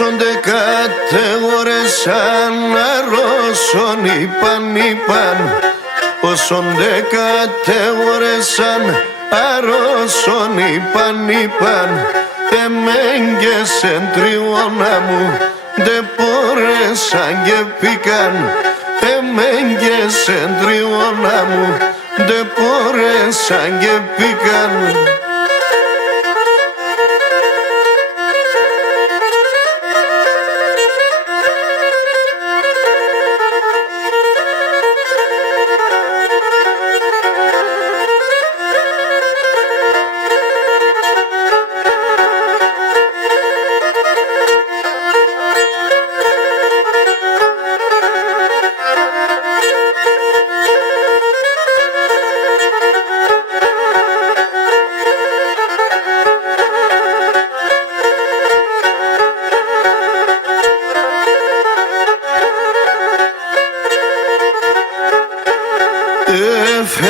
Πόσον δε κατηγορέσαν αρρώσον είπαν Πόσον δε κατηγορέσαν αρρώσον είπαν Εμέγγεσεν τριώνα μου δε πόρεσαν και πήκαν Εμέγγεσεν τριώνα μου δε πόρεσαν και πήκαν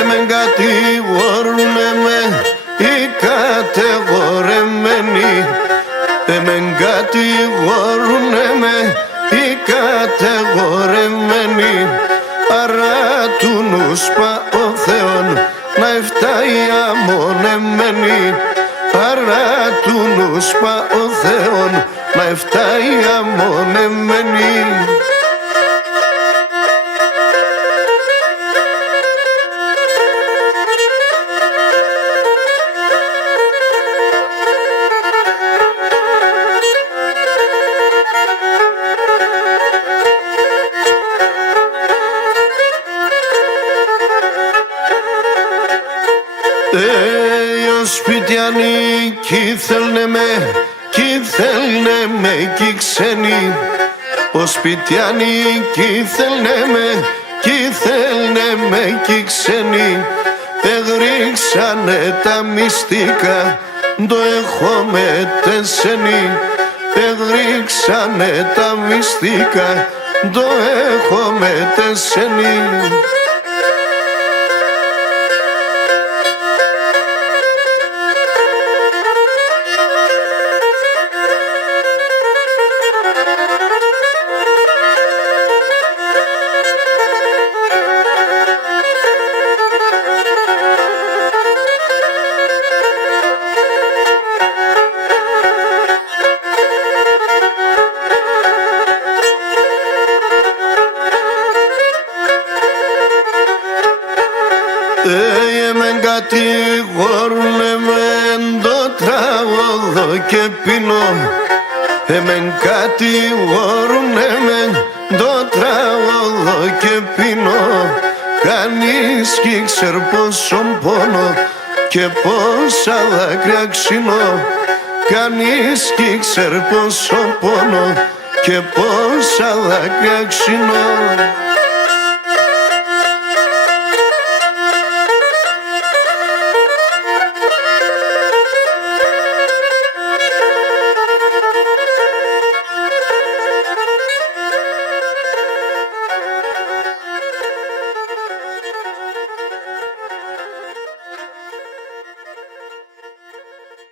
Εμεν κατηγορούνε με οι κατηγορεμένοι Εμεν κατηγορούνε με οι κατηγορεμένοι Άρα του νους ο Θεόν να εφτάει αμονεμένοι Άρα του νους ο Θεόν να εφτάει αμονεμένοι Ο σπιτιανοί κι θέλνε με κι ξένοι Ο σπιτιανοί κι θέλνε με κι ξένοι Εγρίξανε τα μυστικά το έχω με τεσένη Εγρίξανε τα μυστικά το έχω με τεσένη Εμεν κατηγορούνε μεν το τραγωδό και πίνω Εμεν κατηγορούνε μεν το τραγωδό και πίνω Κανείς κι ξέρ πόσον πόνο και πόσα δάκρυα ξύνω Κανείς κι ξέρ πόσον πόνο και πόσα δάκρυα ξύνω